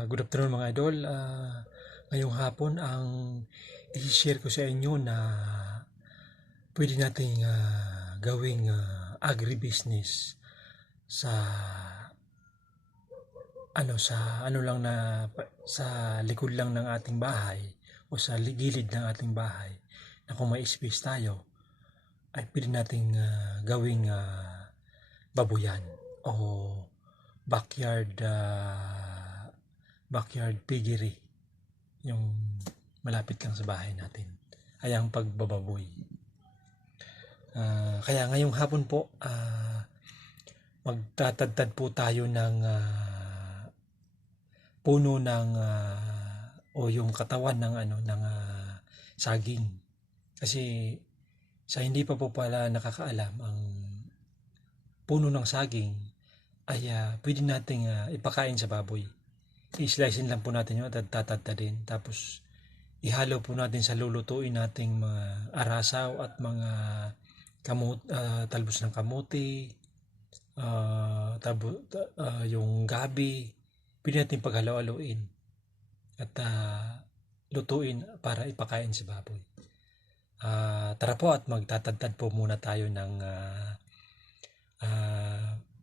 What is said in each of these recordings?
Good afternoon mga idol. Ngayong hapon ang i-share ko sa inyo na pwede nating gawing agribusiness sa sa likod lang ng ating bahay o sa gilid ng ating bahay na kung may space tayo ay pwede nating gawing babuyan o backyard piggery, yung malapit lang sa bahay natin ay ang pagbababoy. Kaya ngayong hapon po magtatadtad po tayo ng puno ng o yung katawan ng saging, kasi sa hindi pa po pala nakakaalam, ang puno ng saging ay pwede nating ipakain sa baboy. I-slicein lang po natin yun at tatadtadin, tapos ihalo po natin sa lulutuin nating mga arasaw at mga talbos ng kamote, yung gabi. Pwede natin paghalo-haloin at lutuin para ipakain sa baboy. Tara po at magtatadtad po muna tayo ng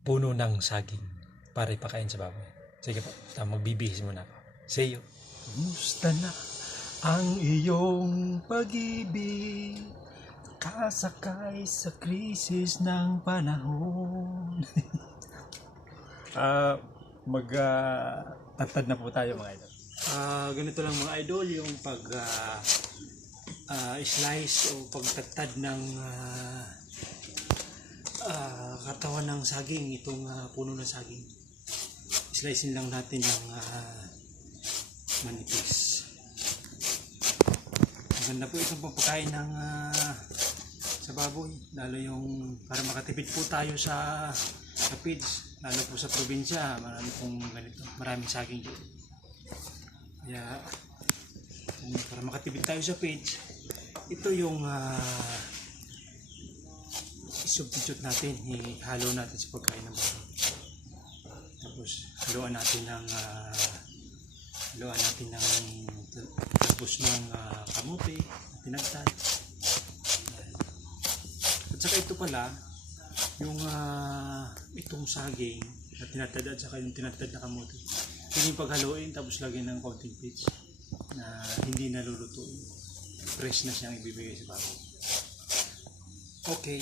puno ng saging para ipakain sa baboy. Sige po, magbibihis muna ako. See you. Kumusta na ang iyong pag-ibig, kasakay sa krisis ng panahon? Magtatad na po tayo mga idol. Ganito lang mga idol yung pag slice o pagtatad ng katawan ng saging, itong puno ng saging. Slicein lang natin ng manipis. Maganda po itong papakain ng sa baboy, lalo yung para makatipid po tayo sa feeds, lalo po sa probinsya. Marami pong ganito, maraming saging dito. Kaya para makatipid tayo sa feeds, ito yung substitute natin, ihalo natin sa pagkain ng baboy. Tapos haluan natin ng talbos ng kamote, tinagtad. At saka ito pala, yung itong saging na tinatad at saka yung tinatad na kamote, pwede paghaluin tapos lagyan ng konting pitch na hindi nalulutuin. Fresh na siyang ibibigay sa baboy. Okay.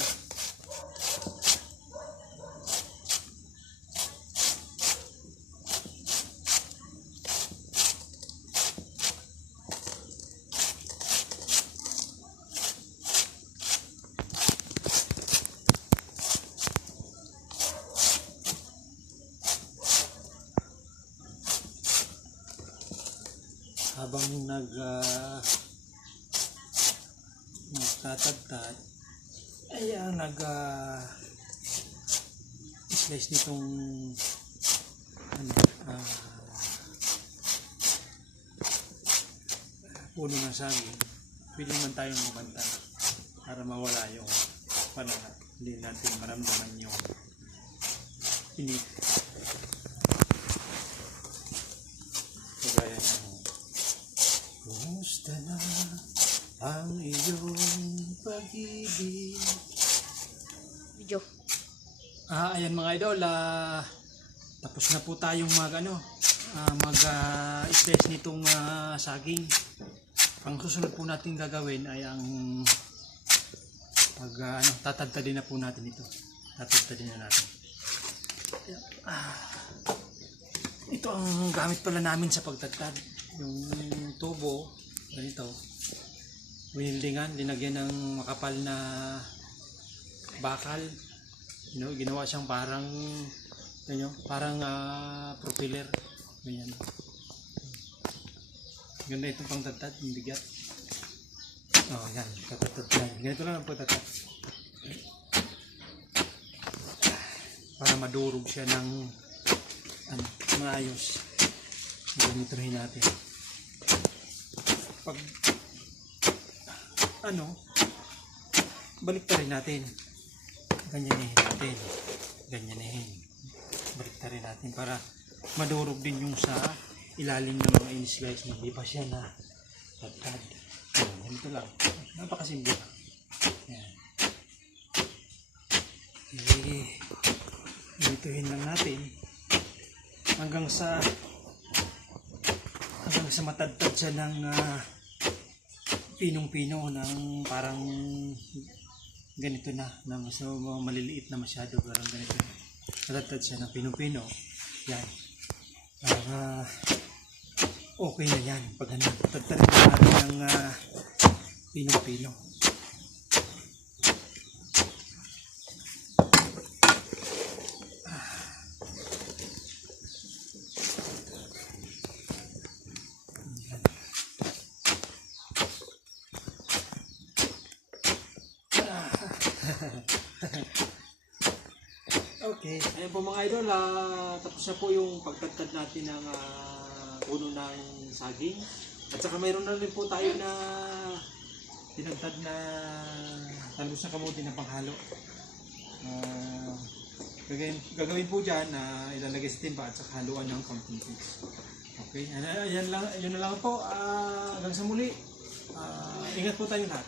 Habang nagtatagtad ay slice nitong puno ng saging, pwede naman tayong mabanta para mawala yung panahon, hindi natin maramdaman yung init. Kagaya ng kumusta na ang iyong pag-ibig. Video. Ayan mga idol, tapos na po tayong mag-slice nitong saging. Ang susunod po natin gagawin ay ang tatadtadin na po natin ito. Tatadtadin na natin. Ito ang gamit pala namin sa pagtadtad. Yung tubo, ganito, winildingan, linagyan ng makapal na bakal. Ginawa siyang parang propeller. Ganyan. Ganda itong pangtatad, yung bigat. Yan, tatatad lang. Ganito lang ang pagtatad. Para madurog siya ng maayos. Ganito rin natin. Pag balik rin natin. Ganyanihin natin. Balik rin natin para madurog din yung sa ilalim ng mga inis guys. Hindi pa siya na tatad. Ganito lang. Napakasimple lang. Yan. Ganituhin lang natin hanggang sa matadtad siya ng pinong-pino ng parang ganito na so maliliit na masyado, parang ganito na matadtad siya ng pinong-pino. Yan, okay na yan pag matadtad natin ng pinong-pino. Okay. Ayan po mga idol, tapos na po yung pagtagtad natin ng puno ng saging. At saka mayroon na rin po tayo na tinagtad na talbos na kamote na panghalo. Gagawin po dyan na ilalagay sa timba at saka haluan ng pumpkin seeds. Okay, yun na lang po. Hanggang sa muli. Ingat po tayo lahat.